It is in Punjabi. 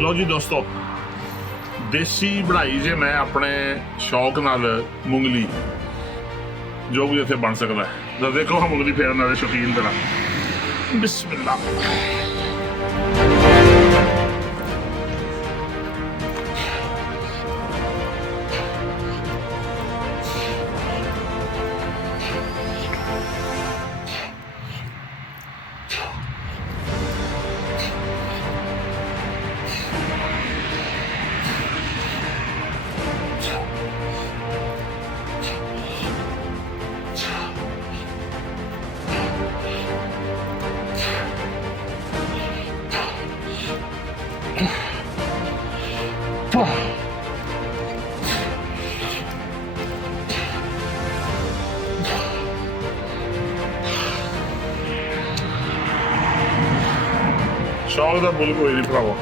ਲਓ ਜੀ ਦੋਸਤੋ, ਦੇਸੀ ਬਣਾਈ ਜੇ ਮੈਂ ਆਪਣੇ ਸ਼ੌਕ ਨਾਲ ਮੂੰਗਲੀ, ਜੋ ਵੀ ਇੱਥੇ ਬਣ ਸਕਦਾ ਹੈ। ਤਾਂ ਦੇਖੋ ਹਾਂ ਮੂੰਗਲੀ ਫੇਰਨ ਵਾਲੇ ਸ਼ੌਕੀਨ ਤਰ੍ਹਾਂ। ਬਿਸਮਿਲ੍ਲਾ। ਸ਼ੌਕ ਦਾ ਮੁੱਲ ਕੋਈ ਨਹੀਂ ਭਰਾਵਾ।